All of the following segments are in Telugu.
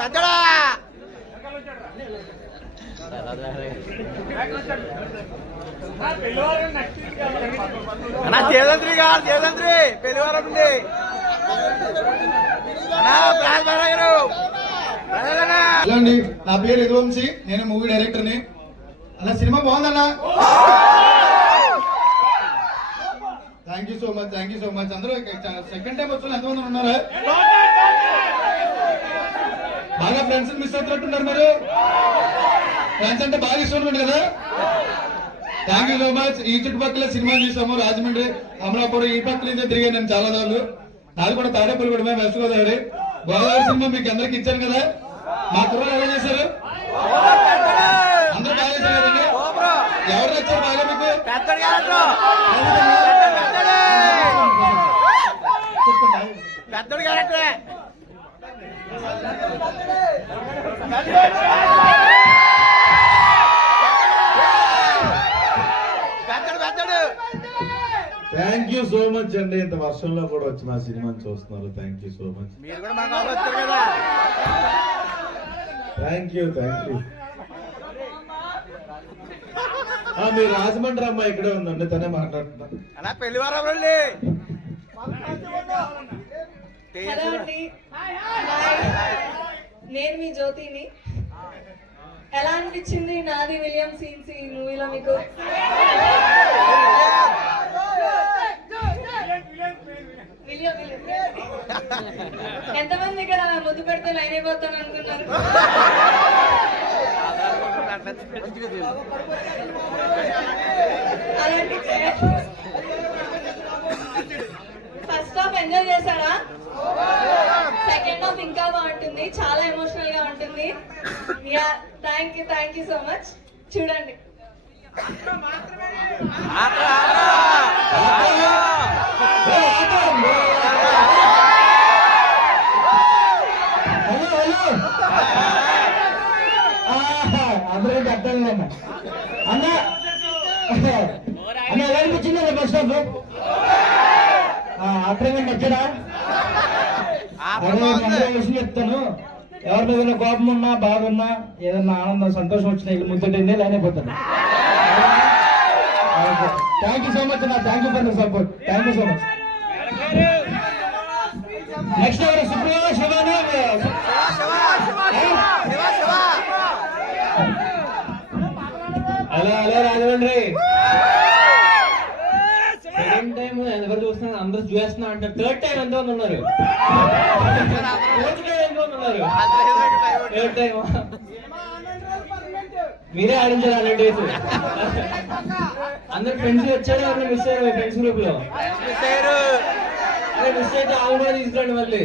పెద్దడా దేవంత్రి గారు దేవంత్రి పెళ్లివారం ఉంది నా పేరు యదువంశీ, నేను మూవీ డైరెక్టర్ ని. అలా సినిమా బాగుందన్నా. Thank you so much, thank you so much. అందరూ సెకండ్ టైం వచ్చిన ఎంతమంది ఉన్నారా? బాగా ఫ్రెండ్స్ మిస్ అవుతున్నట్టున్నారు మీరు. ఫ్రెండ్స్ అంటే బాగా ఇష్టం ఉంటుంది కదా. Thank you so much. ఈ చుట్టుపక్కల సినిమా చూసాము, రాజమండ్రి, అమలాపురం, ఈ పక్కల నుంచే తిరిగాను నేను చాలా సార్లు. నాది కూడా తాడేపల్లి కూడా వెస్ట్ గోదావరి. గోదావరి సినిమా మీకు అందరికి ఇచ్చాను కదా. మా కుర్రలు ఎలా చేశారు? అందరూ బాగా చేశారు కదండి. ఎవరు నచ్చారు బాగా మీకు? పెద్దడు క్యారెక్టరే. థ్యాంక్ యూ సో మచ్ అండి. ఇంత వర్షంలో కూడా వచ్చి మా సినిమాని చూస్తున్నారు. Thank you so much. Thank you, thank you. మీరు రాజమండ్రి అమ్మ ఇక్కడే ఉందండి, తనే మాట్లాడుతున్నాను. అలా పెళ్లివారం నేను మీ జ్యోతిని. ఎలా అనిపించింది నాది విలియం సీన్స్ ఈ మూవీలో మీకు? ఎంతమంది ఇక్కడ ముద్దు పెడితే లైన్ అయిపోతాను అనుకున్నారు? అలాంటి ఫస్ట్ హాఫ్ ఎంజాయ్ చేశారా? సెకండ్ హాఫ్ ఇంకా బాగుంటుంది, చాలా ఎమోషనల్ గా ఉంటుంది. Yeah, thank you so much. చూడండి. అందరూ అర్థం అన్న అన్న ఎలా అనిపించింది ఫస్ట్ హాఫ్? అర్థంగా నచ్చడా? విషయం చెప్తాను. ఎవరి మీద కోపం ఉన్నా, బాధ ఉన్నా, ఏదన్నా ఆనందం, సంతోషం వచ్చినా ఇక్కడ ముందుంటే లైన్ అయిపోతాను. థ్యాంక్ యూ సో మచ్ అన్న. Thank you for the support. Thank you so much. Next ఎవరు? Supriya, Shivani. Hello Rajahmundry. Second time ఎవరు చూస్తున్నా అందరూ చూస్తున్నా అంటారు. థర్డ్ టైం ఎంతమంది ఉన్నారు? ఫోర్త్ టైం ఎంతమంది ఉన్నారు? థర్డ్ టైం మీరే ఆడించారు 100 days. అందరు ఫ్రెండ్స్ వచ్చారు, ఎవరు మిస్ అయ్యారు ఫ్రెండ్స్ గ్రూప్ లో? అదే మిస్ అయితే ఆవిడ తీసుకురండి మళ్ళీ.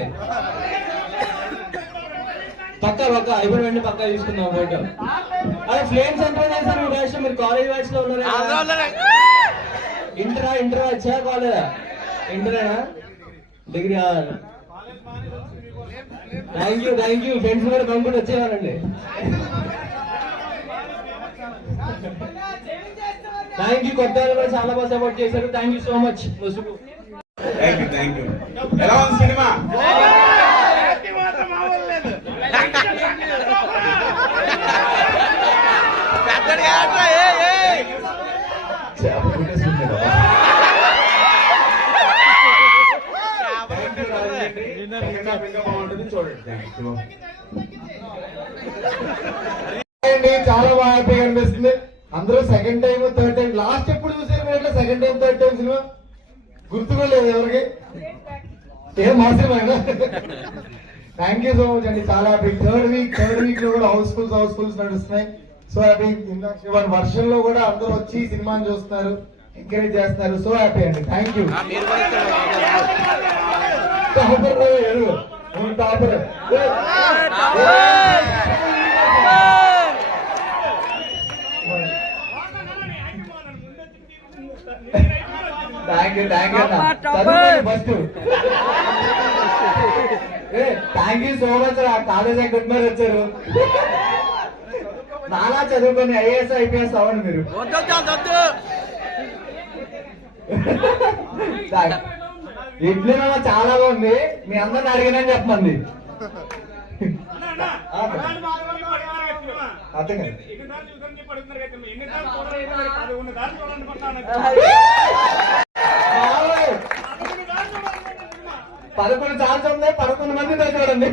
పక్క అయిపోయిన వెంటనే పక్కా తీసుకుందాం ఫోటో. అదే ఫ్లేమ్స్ ఎంత చేశారు మీ బ్యాచ్ లో? మీరు కాలేజ్ బ్యాచ్ లో ఉన్నారు. ఇంటర్ వచ్చా? కాలేజా? ఇంటరేనా? డిగ్రీ? Thank you. ఫ్రెండ్స్ కూడా కంప్యూటర్ వచ్చేవారండి. Thank you. కొత్త వాళ్ళు కూడా చాలా బాగా సపోర్ట్ చేశారు. Thank you so much. ముసుగు. Thank you. ఎలా ఉంది సినిమా? చాలా బాగా హ్యాపీగా అనిపిస్తుంది. అందరూ second time, third time. Last ఎప్పుడు చూసారు మీరు? సెకండ్ టైం, థర్డ్ టైం సినిమా గుర్తుగా లేదు ఎవరికి? ఏం మా సినిమా? థ్యాంక్ యూ సో మచ్ అండి. చాలా హ్యాపీ. థర్డ్ వీక్ లో కూడా హౌస్ఫుల్స్ నడుస్తున్నాయి. So happy. వర్షంలో కూడా అందరూ వచ్చి సినిమాని చూస్తున్నారు, ఎంకరేజ్ చేస్తున్నారు. సో హ్యాపీ అండి. Thank you. Topper thank you first. Thank you so much. College ఎక్కడ వచ్చారు? నాలా చదువుకొని ఐఏఎస్ ఐపీఎస్ అవ్వండి మీరు. ఇడ్లీ చాలా బాగుంది. మీ అందరిని అడిగినని చెప్పండి. అర్థం కాదు. బాబోయ్. 11 సార్లు ఉంది, 11 మంది చూడండి.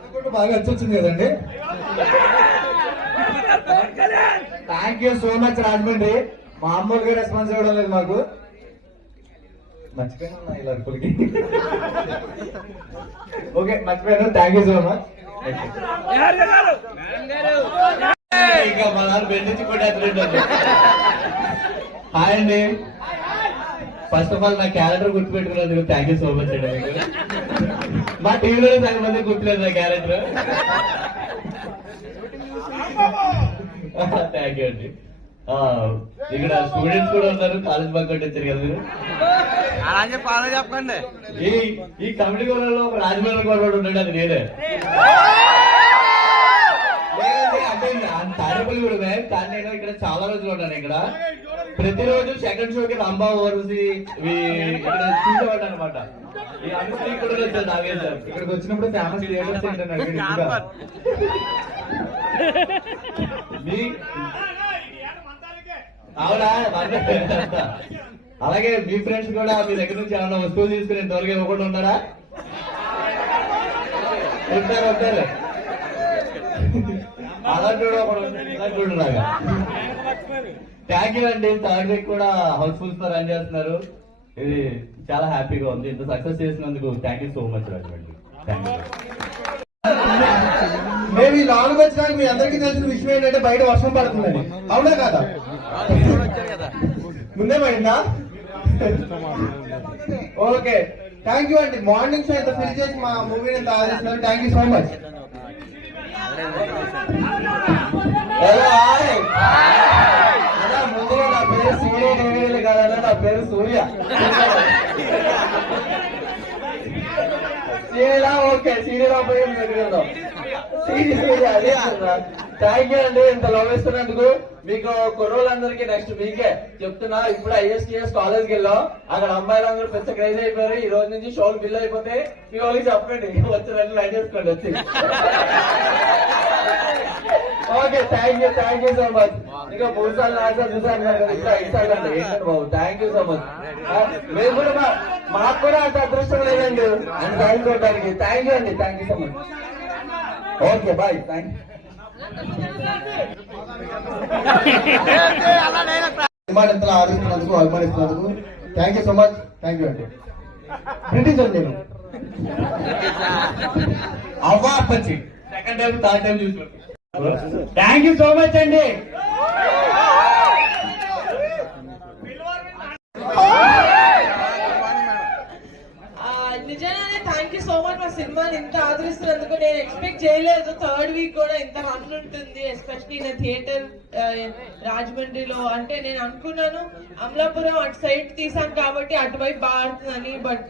11 బాగా వచ్చింది కదండి. Thank you so much Rajahmundry. మామూలుగా రెస్పాన్స్ ఇవ్వడం లేదు మాకు. మర్చిపోయినా ఇలా అరుపులకి. ఓకే మర్చిపోయాను. Thank you so much. ఇంకా మా నాన్న బెండించి కొట్టేస్తున్నాడు. హాయ్ అండి. ఫస్ట్ ఆఫ్ ఆల్ నా క్యారెక్టర్ గుర్తుపెట్టుకున్నందుకు థ్యాంక్ యూ సో మచ్ అండి. మీకు మా టీవీలో సగం మంది గుర్తులేదు నా క్యారెక్టర్. థ్యాంక్ యూ అండి. ఇక్కడ స్టూడెంట్స్ కూడా ఉన్నారు, కాలేజ్ బంక్ కొట్టొచ్చారు కదా మీరు. అలా చెప్పాలని చెప్పండి. ఈ కమిటీ గోళంలో ఒక రాజమండ్రి గోడ ఉన్నాడు, అది నేనే. అంటే తాడేపల్లి కూడా కానీ నేను ఇక్కడ చాలా రోజులు ఉన్నాను. ఇక్కడ ప్రతిరోజు సెకండ్ షోకి రంభా ఓవర్సి ఇక్కడ చూసేవాడు అనమాట. ఈ అనుశ్రీ కూడా వచ్చారు నాగేష్ సార్. ఇక్కడికి వచ్చినప్పుడు ఫేమస్ థియేటర్స్ ఏంటన్నాడు. అవునా? అలాగే మీ ఫ్రెండ్స్ కూడా మీ దగ్గర నుంచి ఏమైనా వస్తువులు తీసుకుని ఇంతవరకు ఇవ్వకుండా ఉన్నారా? ఉంటారు. అలాంటి చూడలాగా. థ్యాంక్ యూ అండి. థర్డ్ వీక్ కూడా హౌస్ఫుల్స్ తో రన్ చేస్తున్నారు. ఇది చాలా హ్యాపీగా ఉంది. ఇంత సక్సెస్ చేసినందుకు thank you so much Rajahmundry. Thank you. మేము ఈ లాంగ్ వచ్చినాక మీ అందరికీ తెలిసిన విషయం ఏంటంటే బయట వర్షం పడుతుందని. అవునా కదా? ముందే పడిందా? ఓకే థ్యాంక్ యూ అండి. మార్నింగ్ షో ఎంత ఫిల్ చేసి మా మూవీని ఎంత ఆదరిస్తున్నారు. Thank you so much. ముందుగా నా పేరు సూర్య నేవేలి కాదన్నా, నా పేరు సూర్య. సీరియలా? ఓకే సీరియల్ పోయి అదే. థ్యాంక్ యూ అండి ఇంత లవ్ ఇస్తున్నందుకు. మీకు కుర్రోళ్ళందరికీ నెక్స్ట్ వీకే చెప్తున్నా. ఇప్పుడు ISTS కాలేజ్కి వెళ్ళాం. అక్కడ అమ్మాయిలందరూ పెద్ద క్రేజ్ అయిపోయారు. ఈ రోజు నుంచి షోలు బిల్ అయిపోతే మీ వాళ్ళకి చెప్పండి, వచ్చి లైన్ చేసుకోండి వచ్చి. Okay thank you so much. ఇంకా 3 సార్లు 4 సార్లు చూసాను కదా, ఇంకా 5 సార్లు అండి. ఏంటంటే బాబు థ్యాంక్ యూ సో మచ్. మేము కూడా మాకు కూడా అంత అదృష్టం లేదండి అని చదువుకోవడానికి. థ్యాంక్ యూ అండి. Thank you so much. Okay bye. Thank you. ఎంతలా ఆదరిస్తున్నందుకు, అభిమానిస్తున్నందుకు thank you so much. Thank you అండి. బ్రిటిష్ అండి నేను. అవ్వా అప్పచ్చి సెకండ్ టైం థర్డ్ టైం చూసుకోండి. థ్యాంక్ యూ సో మచ్ అండి. నిజంగానే థ్యాంక్ యూ సో మచ్. మా సినిమాని ఇంత ఆదరిస్తున్నందుకు. నేను ఎక్స్పెక్ట్ చేయలేదు థర్డ్ వీక్ కూడా ఇంత రన్ ఉంటుంది, ఎస్పెషలీ నా థియేటర్ రాజమండ్రిలో. అంటే నేను అనుకున్నాను అమలాపురం అటు సైడ్ తీసాను కాబట్టి అటువైపు బాగా ఆడుతుందని. But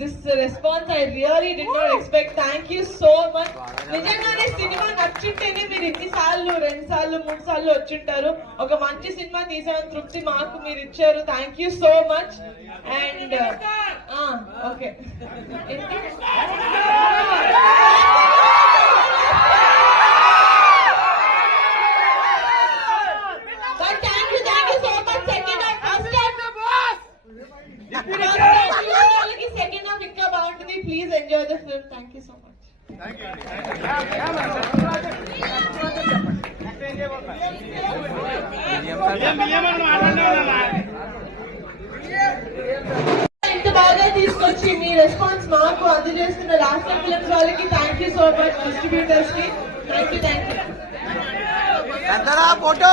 this response I really didn't expect. Thank you so much. నిజంగానే సినిమా నచ్చుంటేనే మీరు ఇన్ని సార్లు 2 సార్లు 3 సార్లు వచ్చింటారు. ఒక మంచి సినిమా తీసాను తృప్తి మాకు మీరు ఇచ్చారు. Thank you so much. And okay second half ఇంకా బాగుంటుంది. Please enjoy the film. Thank you so much. ఇంత బాగా తీసుకొచ్చి మీ రెస్పాన్స్ మాకు అందజేస్తున్న రాష్ట్ర ఫిల్మ్స్ వాళ్ళకి thank you so much. Distributors కి థ్యాంక్ యూ. ఫోటో